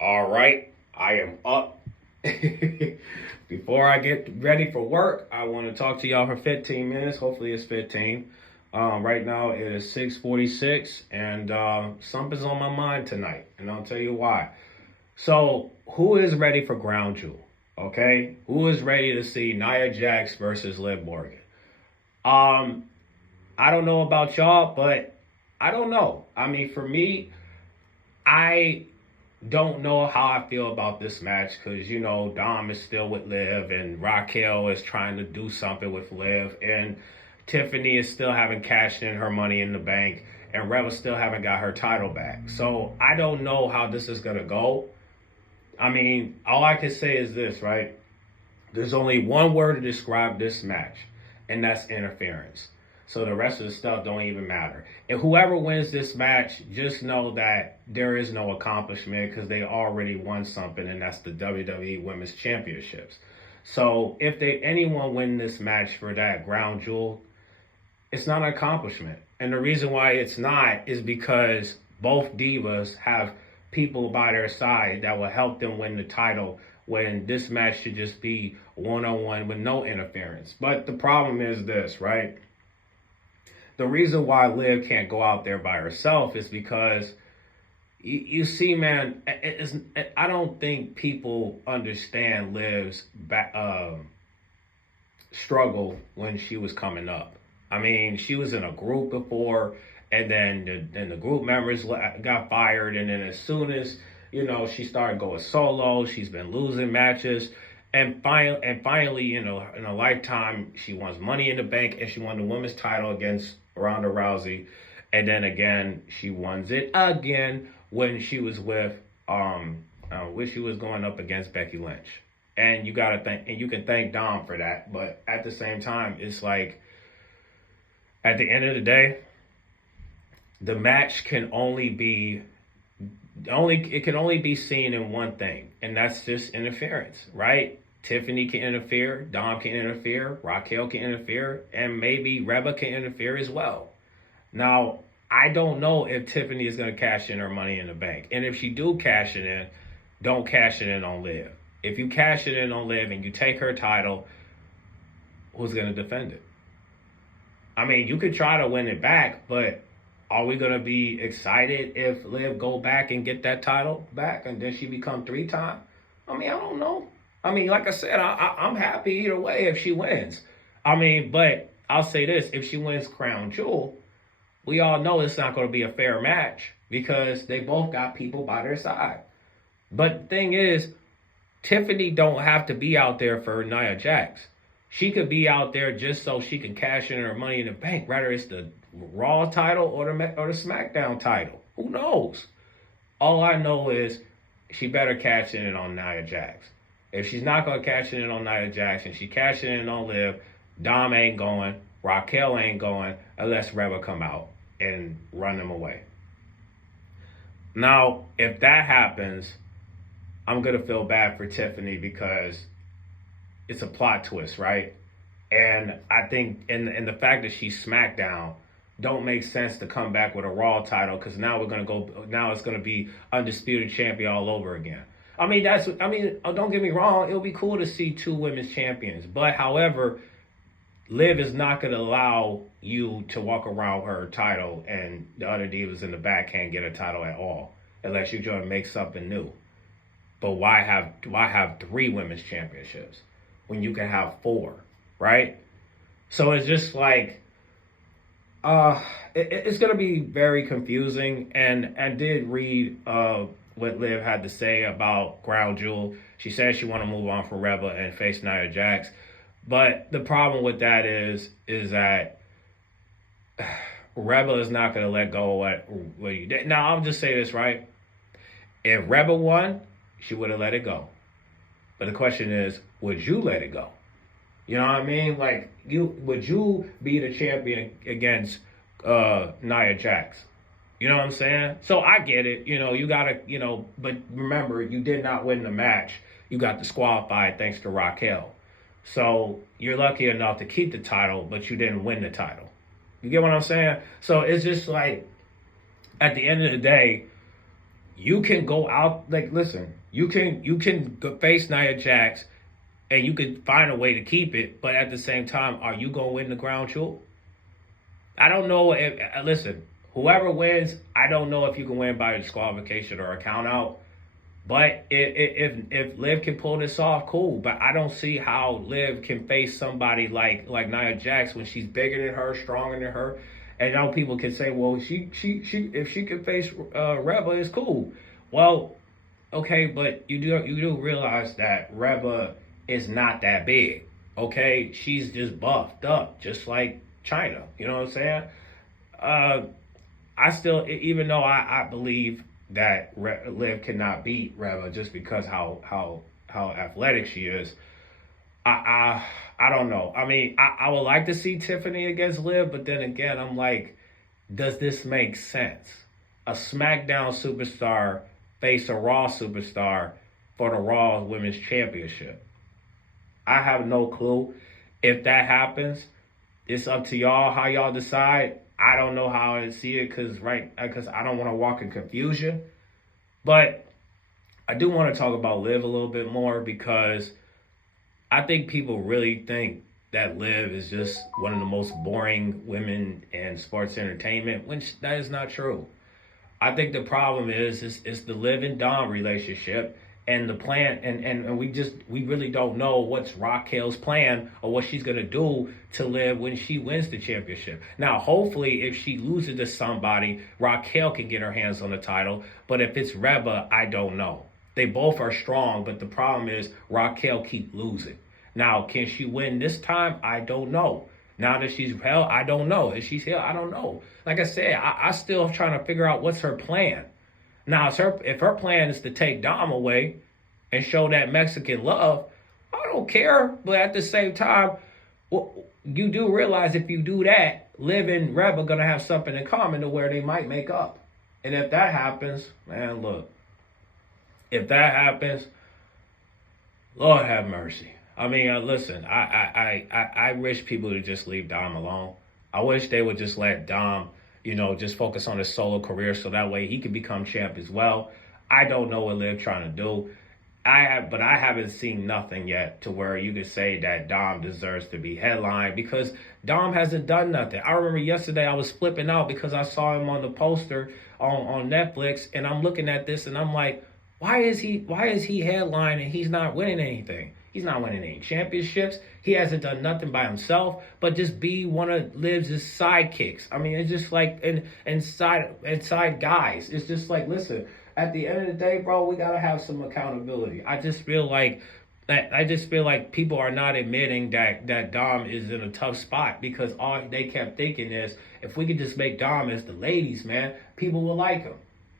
All right, I am up. Before I get ready for work, I want to talk to y'all for 15 minutes. Hopefully, it's 15. Right now, it is 6:46, and something's on my mind tonight, and I'll tell you why. So, who is ready for Crown Jewel? Okay, who is ready to see Nia Jax versus Liv Morgan? Um, I don't know about y'all, but I don't know. I mean, for me, I don't know how I feel about this match because Dom is still with Liv and Raquel is trying to do something with Liv and Tiffany is still haven't cashed in her money in the bank and Reva still haven't got her title back. So I don't know how this is gonna go. I mean, all I can say is this, right? There's only one word to describe this match, and that's interference. So the rest of the stuff don't even matter. And whoever wins this match, just know that there is no accomplishment because they already won something, and that's the WWE Women's Championships. So if anyone win this match for that Crown Jewel, it's not an accomplishment. And the reason why it's not is because both divas have people by their side that will help them win the title when this match should just be one-on-one with no interference. But the problem is this, right? The reason why Liv can't go out there by herself is because you see, man, I don't think people understand Liv's struggle when she was coming up. I mean, she was in a group before, and then the group members got fired, and then as soon as she started going solo, she's been losing matches, and finally, in a lifetime, she wants Money in the Bank, and she won the women's title against Ronda Rousey, and then again she won it again when she was with when she was going up against Becky Lynch. And you can thank Dom for that, but at the same time, it's like at the end of the day, the match can only be seen in one thing, and that's just interference, right? Tiffany can interfere, Dom can interfere, Raquel can interfere, and maybe Reba can interfere as well. Now, I don't know if Tiffany is going to cash in her Money in the Bank. And if she do cash it in, don't cash it in on Liv. If you cash it in on Liv and you take her title, who's going to defend it? I mean, you could try to win it back, but are we going to be excited if Liv go back and get that title back and then she become 3-time? I mean, I don't know. I mean, like I said, I'm happy either way if she wins. I mean, but I'll say this. If she wins Crown Jewel, we all know it's not going to be a fair match because they both got people by their side. But the thing is, Tiffany don't have to be out there for Nia Jax. She could be out there just so she can cash in her Money in the Bank, whether it's the Raw title or the SmackDown title. Who knows? All I know is she better cash in on Nia Jax. If she's not going to cash in on Nia Jax and she cashing in on Liv, Dom ain't going, Raquel ain't going unless Reba come out and run them away. Now, if that happens, I'm going to feel bad for Tiffany because it's a plot twist, right? And I think in the fact that she's SmackDown don't make sense to come back with a Raw title because now it's going to be undisputed champion all over again. I mean, don't get me wrong. It'll be cool to see two women's champions. But however, Liv is not going to allow you to walk around her title and the other divas in the back can't get a title at all unless you're trying to make something new. But why have 3 women's championships when you can have 4, right? So it's just like, it's going to be very confusing. And I did read what Liv had to say about Crown Jewel. She said she want to move on from Reba and face Nia Jax. But the problem with that is that Reba is not going to let go of what you did. Now, I'll just say this, right? If Reba won, she would have let it go. But the question is, would you let it go? You know what I mean? Like, would you be the champion against Nia Jax? You know what I'm saying? So I get it. You got to, but remember, you did not win the match. You got disqualified thanks to Raquel. So you're lucky enough to keep the title, but you didn't win the title. You get what I'm saying? So it's just like, at the end of the day, you can go out, like, listen, you can face Nia Jax and you can find a way to keep it, but at the same time, are you gonna win the crown jewel? I don't know if listen, whoever wins, I don't know if you can win by disqualification or a count out. But if Liv can pull this off, cool. But I don't see how Liv can face somebody like Nia Jax when she's bigger than her, stronger than her. And now people can say, well, she if she can face Reba, it's cool. Well, okay, but you do realize that Reba is not that big. Okay, she's just buffed up, just like China. You know what I'm saying? Uh, I still, even though I believe that Liv cannot beat Reva just because how athletic she is. I don't know. I mean, I would like to see Tiffany against Liv, but then again, I'm like, does this make sense? A SmackDown superstar face a Raw superstar for the Raw Women's Championship. I have no clue. If that happens, it's up to y'all how y'all decide. I don't know how I see it because I don't want to walk in confusion. But I do want to talk about Liv a little bit more because I think people really think that Liv is just one of the most boring women in sports entertainment, which that is not true. I think the problem is the Liv and Dom relationship and the plan, and we really don't know what's Raquel's plan or what she's gonna do to Liv when she wins the championship. Now, hopefully, if she loses to somebody, Raquel can get her hands on the title. But if it's Reba, I don't know. They both are strong, but the problem is Raquel keep losing. Now, can she win this time? I don't know. Now that she's hell, I don't know. If she's here, I don't know. Like I said, I still trying to figure out what's her plan. Now, if her plan is to take Dom away and show that Mexican love, I don't care. But at the same time, well, you do realize if you do that, Liv and Reb are going to have something in common to where they might make up. And if that happens, man, look. If that happens, Lord have mercy. I mean, listen, I wish people would just leave Dom alone. I wish they would just let Dom, just focus on his solo career so that way he can become champ as well. I don't know what Liv trying to do. But I haven't seen nothing yet to where you could say that Dom deserves to be headlined because Dom hasn't done nothing. I remember yesterday I was flipping out because I saw him on the poster on Netflix, and I'm looking at this and I'm like, why is he headlining? He's not winning anything. He's not winning any championships. He hasn't done nothing by himself, but just be one of Liv's sidekicks. I mean, it's just like inside guys. It's just like, listen, at the end of the day, bro, we gotta have some accountability. I just feel like people are not admitting that Dom is in a tough spot because all they kept thinking is if we could just make Dom as the ladies, man, people will like him.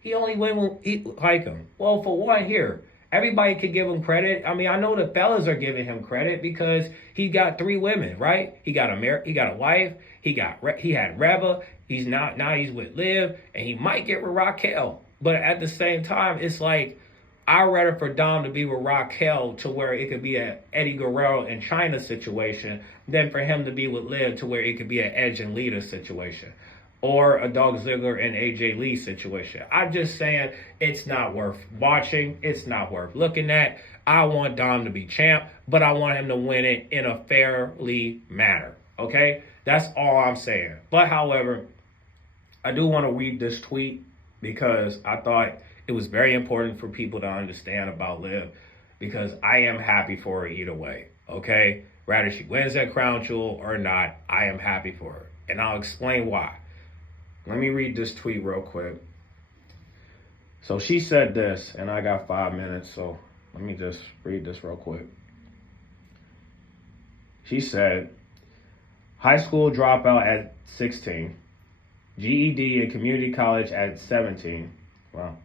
He only win when he like him. Well, for one here, everybody could give him credit. I mean, I know the fellas are giving him credit because he got 3 women, right? He got a wife. He had Reba. Now he's with Liv, and he might get with Raquel. But at the same time, it's like I'd rather for Dom to be with Raquel to where it could be an Eddie Guerrero and China situation than for him to be with Liv to where it could be an Edge and Lita situation. Or a Dolph Ziggler and AJ Lee situation. I'm just saying it's not worth watching. It's not worth looking at. I want Dom to be champ, but I want him to win it in a fairly manner. Okay? That's all I'm saying. But however, I do want to read this tweet because I thought it was very important for people to understand about Liv because I am happy for her either way. Okay? Whether she wins that crown jewel or not, I am happy for her. And I'll explain why. Let me read this tweet real quick. So she said this, and I got 5 minutes, so let me just read this real quick. She said, high school dropout at 16, GED and community college at 17, wow.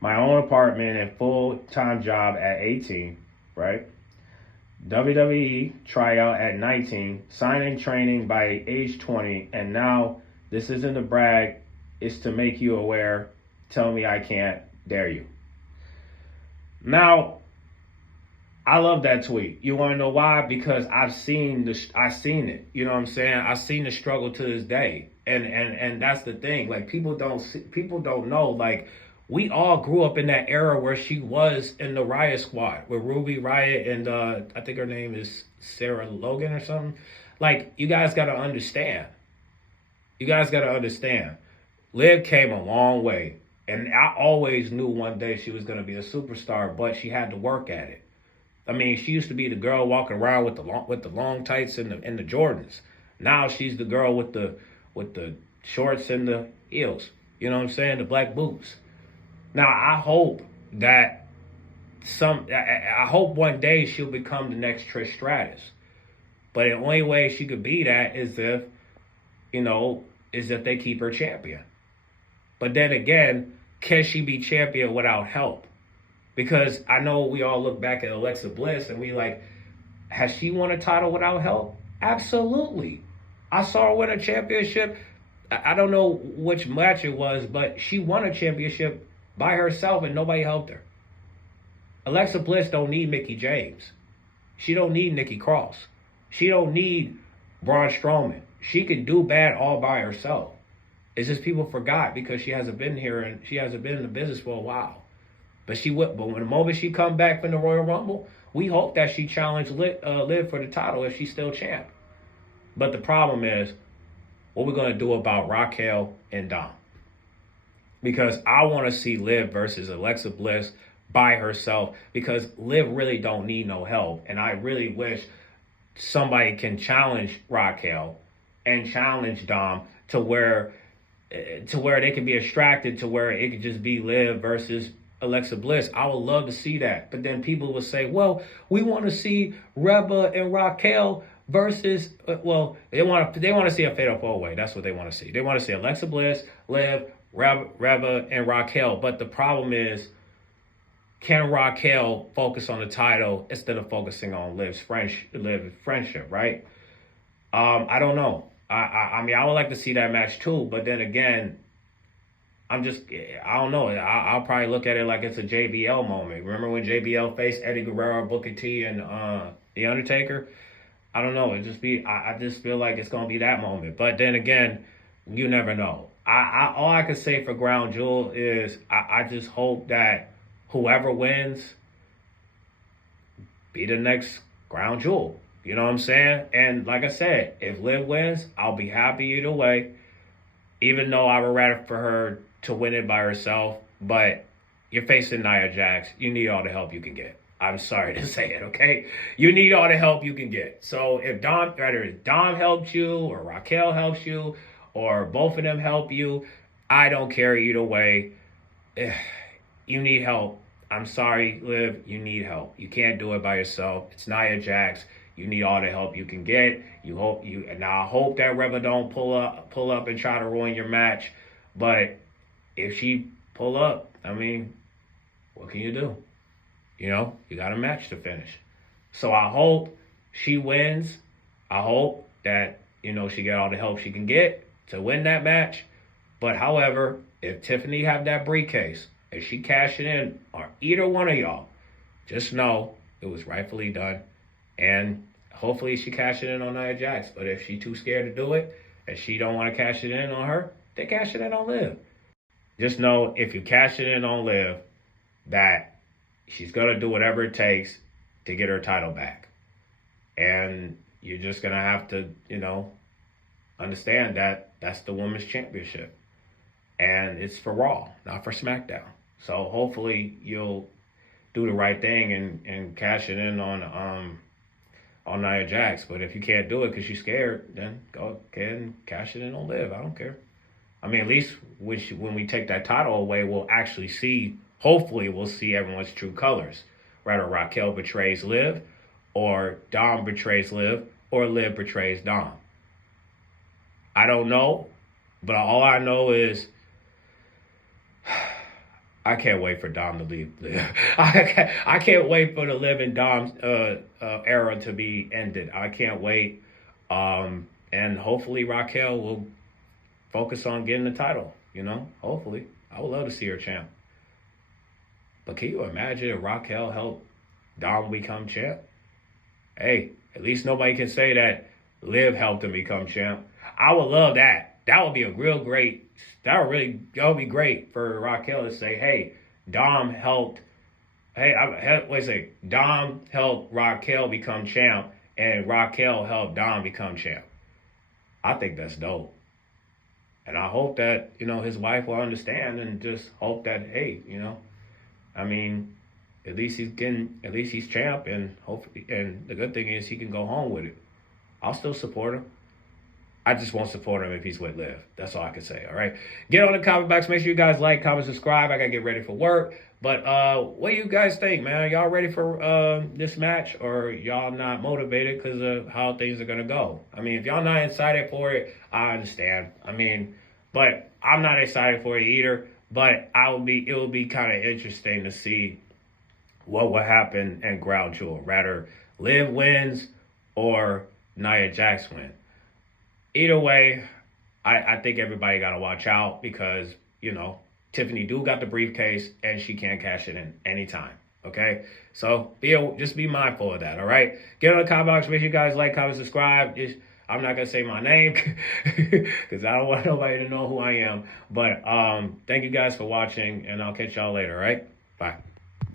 My own apartment and full-time job at 18, right? WWE tryout at 19, signing training by age 20, and now this isn't a brag, it's to make you aware. Tell me I can't, dare you. Now, I love that tweet. You want to know why? Because I've seen it. You know what I'm saying? I've seen the struggle to this day. And that's the thing. Like people don't know like We all grew up in that era where she was in the Riot Squad with Ruby Riot and I think her name is Sarah Logan or something. Like, you guys got to understand. You guys got to understand. Liv came a long way. And I always knew one day she was going to be a superstar, but she had to work at it. I mean, she used to be the girl walking around with the long tights and the Jordans. Now she's the girl with the shorts and the heels. You know what I'm saying? The black boots. Now I hope that I hope one day she'll become the next Trish Stratus. But the only way she could be that is if they keep her champion. But then again, can she be champion without help? Because I know we all look back at Alexa Bliss and we like, has she won a title without help? Absolutely. I saw her win a championship. I don't know which match it was, but she won a championship by herself and nobody helped her. Alexa Bliss don't need Mickie James. She don't need Nikki Cross. She don't need Braun Strowman. She can do bad all by herself. It's just people forgot because she hasn't been here and she hasn't been in the business for a while. But when the moment she come back from the Royal Rumble, we hope that she challenge Liv for the title if she's still champ. But the problem is, what we're going to do about Raquel and Dom. Because I want to see Liv versus Alexa Bliss by herself because Liv really don't need no help. And I really wish somebody can challenge Raquel and challenge Dom to where they can be extracted to where it could just be Liv versus Alexa Bliss. I would love to see that. But then people would say, well, we want to see Reba and Raquel versus, they want to see a fatal four-way. That's what they want to see. They want to see Alexa Bliss, Liv, Reba, and Raquel. But the problem is, can Raquel focus on the title instead of focusing on Liv's friendship, right? I don't know. I mean, I would like to see that match too, but then again, I don't know. I'll probably look at it like it's a JBL moment. Remember when JBL faced Eddie Guerrero, Booker T, and The Undertaker? I don't know. I just feel like it's going to be that moment. But then again, you never know. All I can say for Crown Jewel is I just hope that whoever wins be the next Crown Jewel. You know what I'm saying? And like I said, if Liv wins, I'll be happy either way. Even though I would rather for her to win it by herself. But you're facing Nia Jax. You need all the help you can get. I'm sorry to say it, okay? You need all the help you can get. So if Dom helps you or Raquel helps you or both of them help you, I don't care either way. You need help. I'm sorry, Liv, you need help. You can't do it by yourself. It's Nia Jax. You need all the help you can get. I hope that Reba don't pull up and try to ruin your match. But if she pull up, I mean, what can you do? You got a match to finish. So I hope she wins. I hope that, she get all the help she can get to win that match. But however, if Tiffany have that briefcase, if she cash it in, or either one of y'all, just know it was rightfully done. And hopefully she cash it in on Nia Jax. But if she too scared to do it, and she don't want to cash it in on her, then cash it in on Liv. Just know if you cash it in on Liv, that she's going to do whatever it takes to get her title back. And you're just going to have to, understand that that's the women's championship. And it's for Raw, not for SmackDown. So hopefully you'll do the right thing and cash it in on Nia Jax. But if you can't do it because you're scared, then go ahead and cash it in on Liv. I don't care. I mean, at least when we take that title away, we'll actually see, hopefully we'll see everyone's true colors. Whether Raquel betrays Liv, or Dom betrays Liv, or Liv betrays Dom. I don't know, but all I know is I can't wait for Dom to leave. I can't wait for the Liv and Dom era to be ended. I can't wait. And hopefully Raquel will focus on getting the title, hopefully. I would love to see her champ. But can you imagine if Raquel helped Dom become champ? Hey, at least nobody can say that Liv helped him become champ. I would love that. that would be a real great. That would be great for Raquel to say, "Hey, Dom helped. Wait a second. Dom helped Raquel become champ, and Raquel helped Dom become champ." I think that's dope. And I hope that, his wife will understand and just hope that, hey, I mean, at least he's champ, and hopefully, and the good thing is he can go home with it. I'll still support him. I just won't support him if he's with Liv. That's all I can say. All right. Get on the comment box. Make sure you guys like, comment, subscribe. I gotta get ready for work. But what do you guys think, man? Are y'all ready for this match, or y'all not motivated because of how things are gonna go? I mean, if y'all not excited for it, I understand. I mean, but I'm not excited for it either. But it will be kind of interesting to see what will happen in Crown Jewel. Rather, Liv wins or Nia Jax win. Either way, I think everybody got to watch out because, Tiffany do got the briefcase and she can cash it in anytime. Okay? So just be mindful of that, all right? Get on the comment box. Make sure you guys like, comment, subscribe. I'm not going to say my name because I don't want nobody to know who I am. But thank you guys for watching, and I'll catch y'all later, all right? Bye.